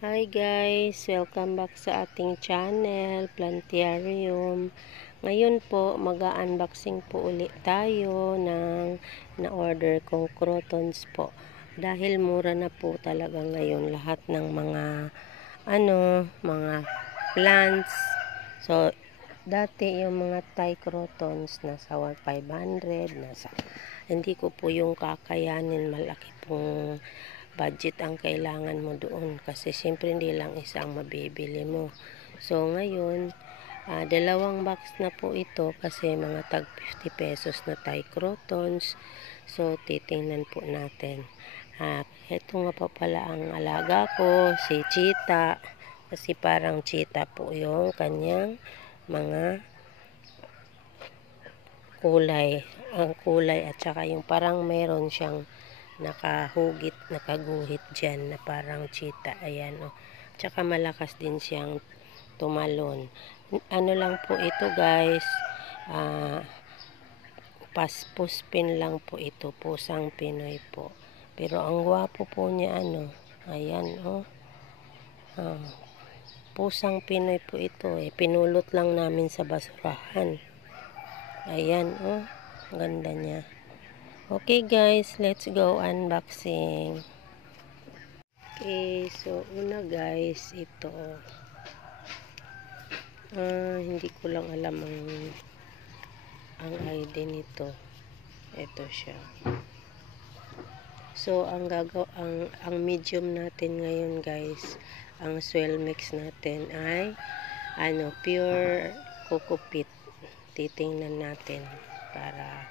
Hi guys! Welcome back sa ating channel, Plantiarium. Ngayon po, mag-unboxing po ulit tayo ng na-order kong crotons po. Dahil mura na po talaga ngayon lahat ng mga plants. So, dati yung mga Thai crotons nasa 500, hindi ko po yung kakayanin, malaki pong budget ang kailangan mo doon kasi siyempre hindi lang isang mabibili mo. So ngayon, dalawang box na po ito kasi mga tag 50 pesos na Thai crotons. So titingnan po natin. Ito nga pa pala ang alaga ko, si Cheetah, kasi parang cheetah po yung kanyang mga kulay, ang kulay at saka yung parang meron siyang nakaguhit dyan na parang cheetah. Ayan, oh. Tsaka malakas din siyang tumalon. Ano lang po ito guys, puspin lang po ito, pusang Pinoy po. Pero ang gwapo po niya, ayan, oh. Pusang Pinoy po ito, pinulot lang namin sa basurahan. Ayan, oh, ganda niya. Okay guys, let's go unboxing. Okay, so una guys, ito. Hindi ko lang alam ang ID nito. Ito siya. So ang medium natin ngayon guys, ang soil mix natin ay pure coco peat. Titingnan natin para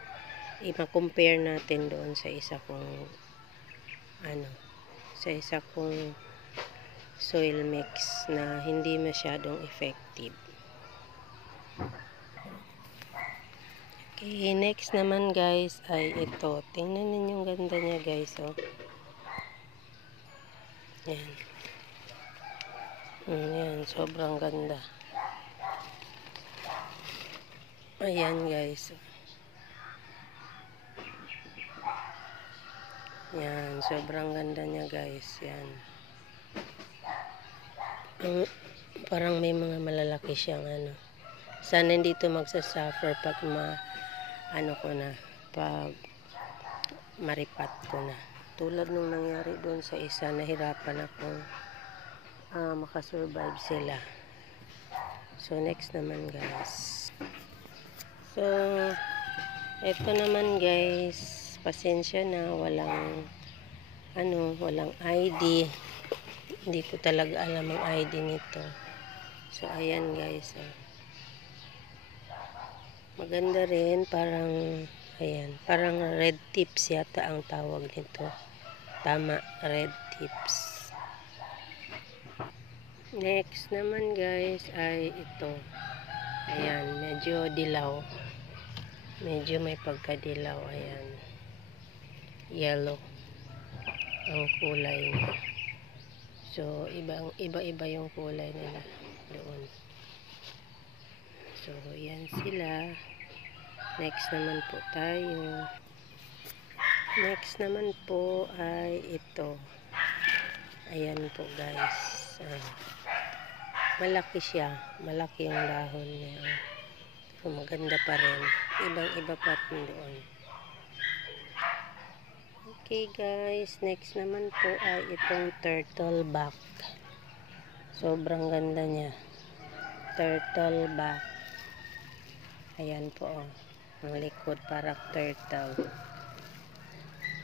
i-compare natin doon sa isa kong soil mix na hindi masyadong effective. Okay, next naman guys ay ito. Tingnan ninyo yung ganda niya guys, oh. Yan. Yan, sobrang ganda. Ayan guys. Yan, sobrang ganda niya guys. Yan. Parang may mga malalaki siyang Sana hindi ito magsasuffer pag pag maripat ko na. Tulad nung nangyari doon sa isa, nahirapan akong makasurvive sila. So next naman guys. So ito naman guys, pasensya na, walang ID. Hindi ko talaga alam ang ID nito. So ayan guys, oh. Maganda rin, parang parang red tips yata ang tawag nito. Tama, red tips. Next naman guys ay ito. Ayan, medyo dilaw. Medyo may pagkadilaw. Ayan. Yellow ang kulay niya. So, iba-iba yung kulay nila doon. So, yan sila. Next naman po tayo. Next naman po ay ito. Ayan po guys. Malaki siya. Malaki yung dahon niya. So, maganda pa rin. Ibang-iba pa rin doon. Okay guys, next naman po ay itong turtle back. Sobrang ganda niya. Turtle back. Ayan po, oh. Ang likod parang turtle.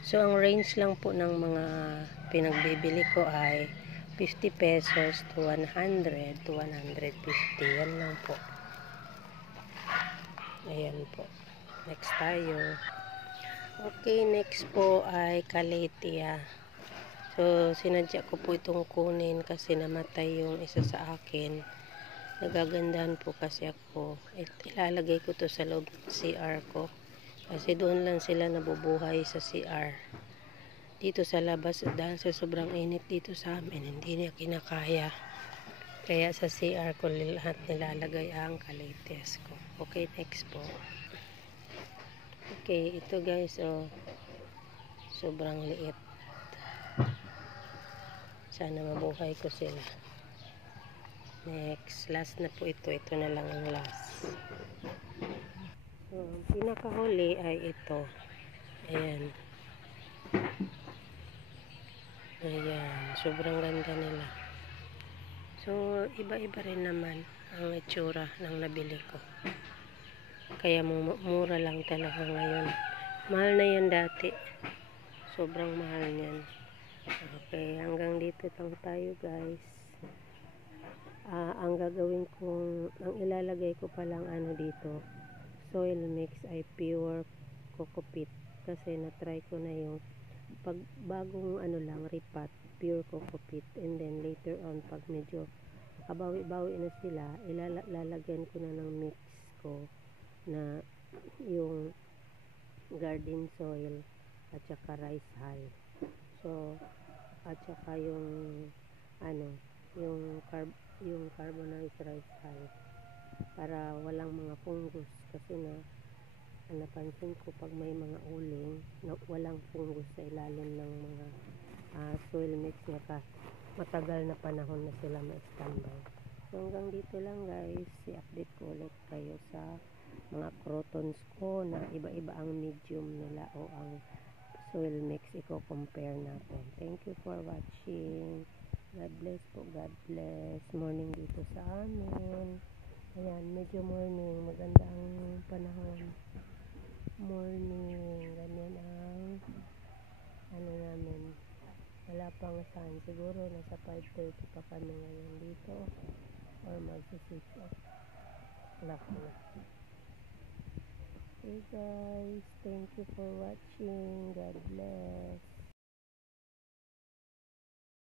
So ang range lang po ng mga pinagbibili ko ay 50 pesos to 100 to 150. Yan lang po. Ayan po. Next tayo. Okay, next po ay Calathea. So, sinadya ko po itong kunin kasi namatay yung isa sa akin. Nagagandahan po kasi ako. Ilalagay ko to sa loob ng CR ko. Kasi doon lang sila nabubuhay sa CR. Dito sa labas, dahil sa sobrang init dito sa amin, hindi niya kinakaya. Kaya sa CR ko lahat nilalagay ang Calatheas ko. Okay, next po. Okay, ito guys, oh. Sobrang liit. Sana mabuhay ko sila. Next, last na po ito. Ito na lang ang last. So, ang pinakahuli ay ito. Ayan. Ayan. Sobrang ganda nila. So, iba-iba rin naman ang itsura ng nabili ko. Kaya mura lang talaga ngayon. Mahal na yan dati. Sobrang mahal niyan. Okay, hanggang dito lang tayo guys. Ang gagawin kong, ang ilalagay ko palang ano dito, soil mix ay pure coco-peat. Kasi na-try ko na yung pag bagong ano lang, ripat, pure coco-peat. And then later on, pag medyo kabawi-bawi na sila, ilalagyan ko na ng mix ko na yung garden soil at saka rice hull. So, at saka yung ano, yung carbonized rice hull para walang mga fungus kasi napansin ko pag may mga uling na walang fungus sa ilalim ng mga soil mix na matagal na panahon na sila ma-standby. So hanggang dito lang guys, i-update ko ulit kayo sa mga crotons ko na iba-iba ang medium nila o ang soil mix, i-compare natin. Thank you for watching. God bless po, God bless. Morning dito sa amin. Ayan, medyo morning. Maganda ang panahon. Morning. Ganyan ang ano namin. Wala pang sun. Siguro nasa 5:30 pa kami ngayon dito. Or magsi-6 o'clock na. Okay guys. Thank you for watching. God bless.